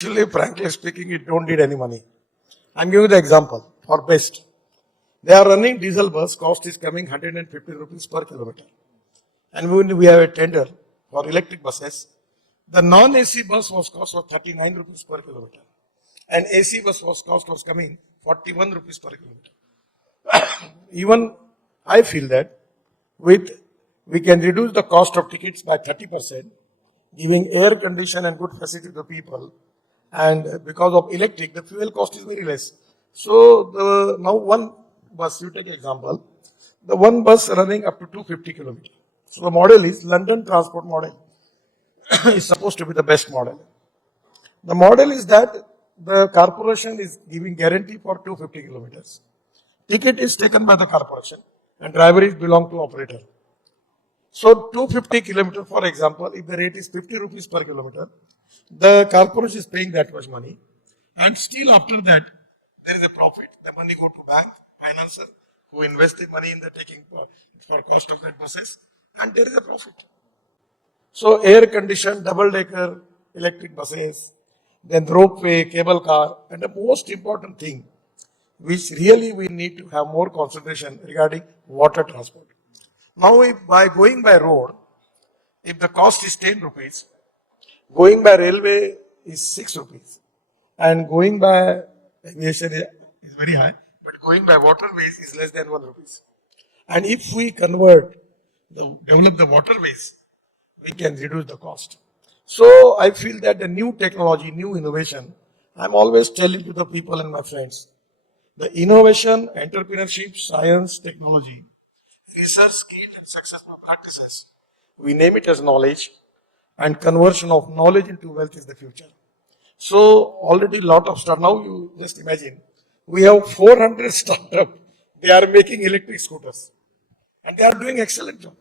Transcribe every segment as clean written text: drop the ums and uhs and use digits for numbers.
Actually, frankly speaking, it don't need any money. I'm giving the example for best. They are running diesel bus, cost is coming 150 rupees per kilometer. And when we have a tender for electric buses, the non-AC bus was cost was 39 rupees per kilometer. And AC bus was cost was coming 41 rupees per kilometer. Even I feel that with we can reduce the cost of tickets by 30%, giving air condition and good facility to the people. And because of electric, the fuel cost is very less. So now one bus, you take example, the one bus running up to 250 kilometers. So the model is London transport model is supposed to be the best model. The model is that the corporation is giving guarantee for 250 kilometers. Ticket is taken by the corporation and driver is belong to operator. So 250 kilometer, for example, if the rate is 50 rupees per kilometer, the corporation is paying that much money, and still after that there is a profit. The money go to bank, financer who invest the money in the taking for cost of that buses, and there is a profit. So air conditioned double decker electric buses, then ropeway, cable car, and the most important thing, which really we need to have more concentration regarding water transport. Now, if by going by road, if the cost is 10 rupees, going by railway is 6 rupees, and going by aviation is very high, but going by waterways is less than 1 rupees. And if we develop the waterways, we can reduce the cost. So I feel that the new technology, new innovation, I'm always telling to the people and my friends, the innovation, entrepreneurship, science, technology, research, skill and successful practices, we name it as knowledge, and conversion of knowledge into wealth is the future. So already lot of startups, now you just imagine, we have 400 startups, they are making electric scooters and they are doing excellent job.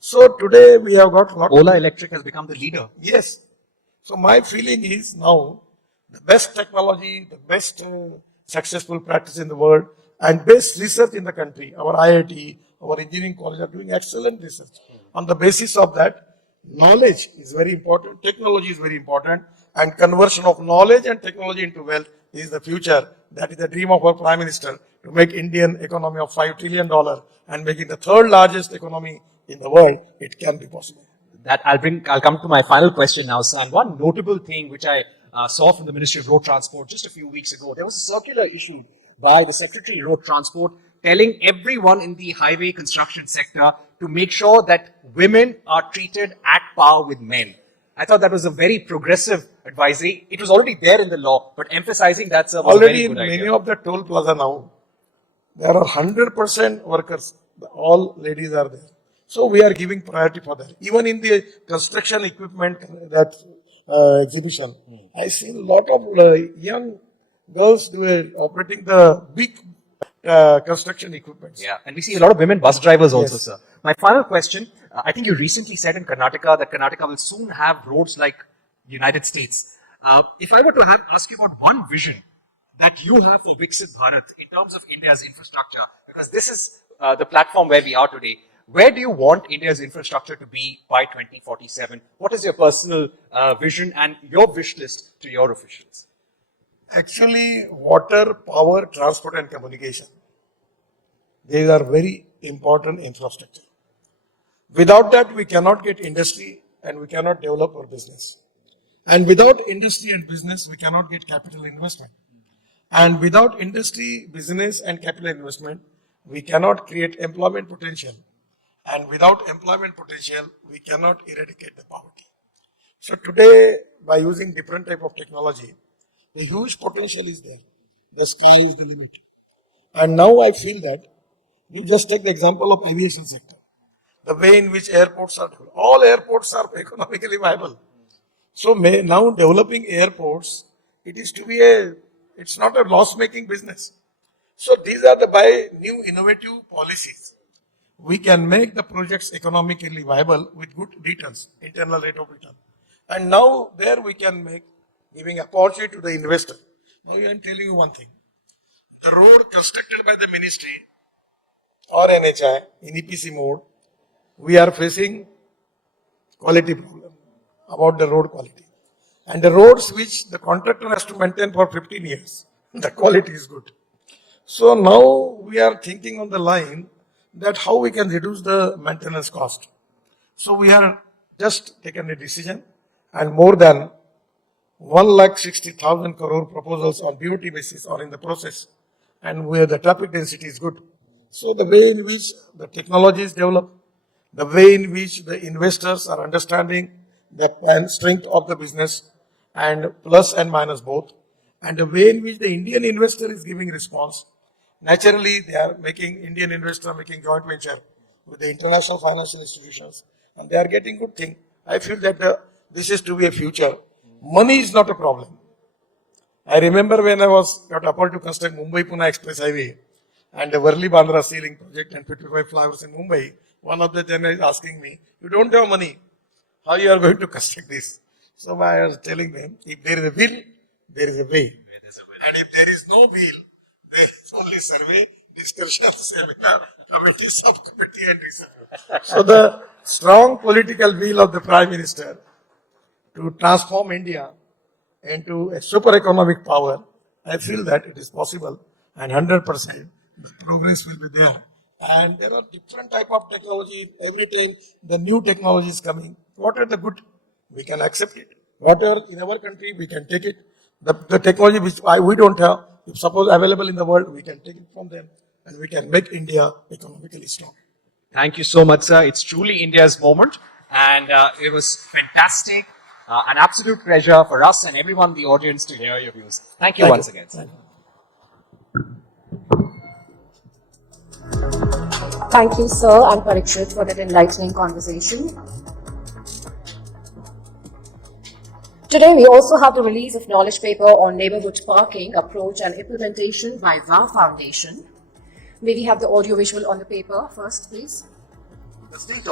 So today we have got lot Ola Electric has become the leader. Yes. So my feeling is now the best technology, the best successful practice in the world and best research in the country. Our IIT, our engineering college are doing excellent research. On the basis of that, knowledge is very important, technology is very important, and conversion of knowledge and technology into wealth is the future. That is the dream of our Prime Minister, to make Indian economy of $5 trillion and make it the third largest economy in the world. It can be possible. I'll come to my final question now, sir. And one notable thing which I saw from the Ministry of Road Transport just a few weeks ago, there was a circular issued by the Secretary of Road Transport telling everyone in the highway construction sector to make sure that women are treated at par with men. I thought that was a very progressive advisory. It was already there in the law, but emphasizing that, sir, was already a very good in idea. many of the toll plaza now, there are 100% workers. All ladies are there. So we are giving priority for that. Even in the construction equipment that exhibition, I seen a lot of young girls who were operating the big construction equipment. Yeah, and we see a lot of women bus drivers also, Yes. sir. My final question, I think you recently said in Karnataka that Karnataka will soon have roads like United States. If I were to ask you about one vision that you have for Viksit Bharat in terms of India's infrastructure, because this is the platform where we are today, where do you want India's infrastructure to be by 2047? What is your personal vision and your wish list to your officials? Actually, water, power, transport and communication, these are very important infrastructure. Without that, we cannot get industry and we cannot develop our business. And without industry and business, we cannot get capital investment. And without industry, business and capital investment, we cannot create employment potential. And without employment potential, we cannot eradicate the poverty. So today, by using different type of technology, the huge potential is there. The sky is the limit. And now I feel that, you just take the example of aviation sector. The way in which airports are developed. All airports are economically viable. So now developing airports, it's not a loss-making business. So these are by new innovative policies, we can make the projects economically viable with good returns, internal rate of return. And now there we can make, giving opportunity to the investor. Now I am telling you one thing. The road constructed by the ministry or NHI in EPC mode, we are facing quality problem about the road quality. And the roads which the contractor has to maintain for 15 years, the quality is good. So now we are thinking on the line that how we can reduce the maintenance cost. So we have just taken a decision, and more than 1,60,000 crore proposals on BOT basis are in the process, and where the traffic density is good. So the way in which the technology is developed, the way in which the investors are understanding the strength of the business and plus and minus both, and the way in which the Indian investor is giving response. Naturally, they are making Indian investor making joint venture with the international financial institutions, and they are getting good thing. I feel that this is to be a future. Money is not a problem. I remember when I was got appointed to construct Mumbai-Pune Express Highway and the Worli-Bandra ceiling project and 55 flyovers in Mumbai, one of the journalists asking me, "You don't have money. How you are going to construct this?" So I was telling them, if there is a will, there is a way. And if there is no will, there is only survey, discussion, seminar, committee, subcommittee, and research. So the strong political will of the Prime Minister to transform India into a super economic power, I feel that it is possible, and 100% the progress will be there. And there are different type of technology. Every time the new technology is coming. What are the good? We can accept it. What are in our country, we can take it. The technology which we don't have, if suppose available in the world, we can take it from them, and we can make India economically strong. Thank you so much, sir. It's truly India's moment, and it was fantastic. An absolute pleasure for us and everyone in the audience to hear your views. Thank you once again, sir. Thank you, sir, and Parikshit, for that enlightening conversation. Today, we also have the release of knowledge paper on neighborhood parking approach and implementation by VA Foundation. May we have the audio visual on the paper first, please? The state of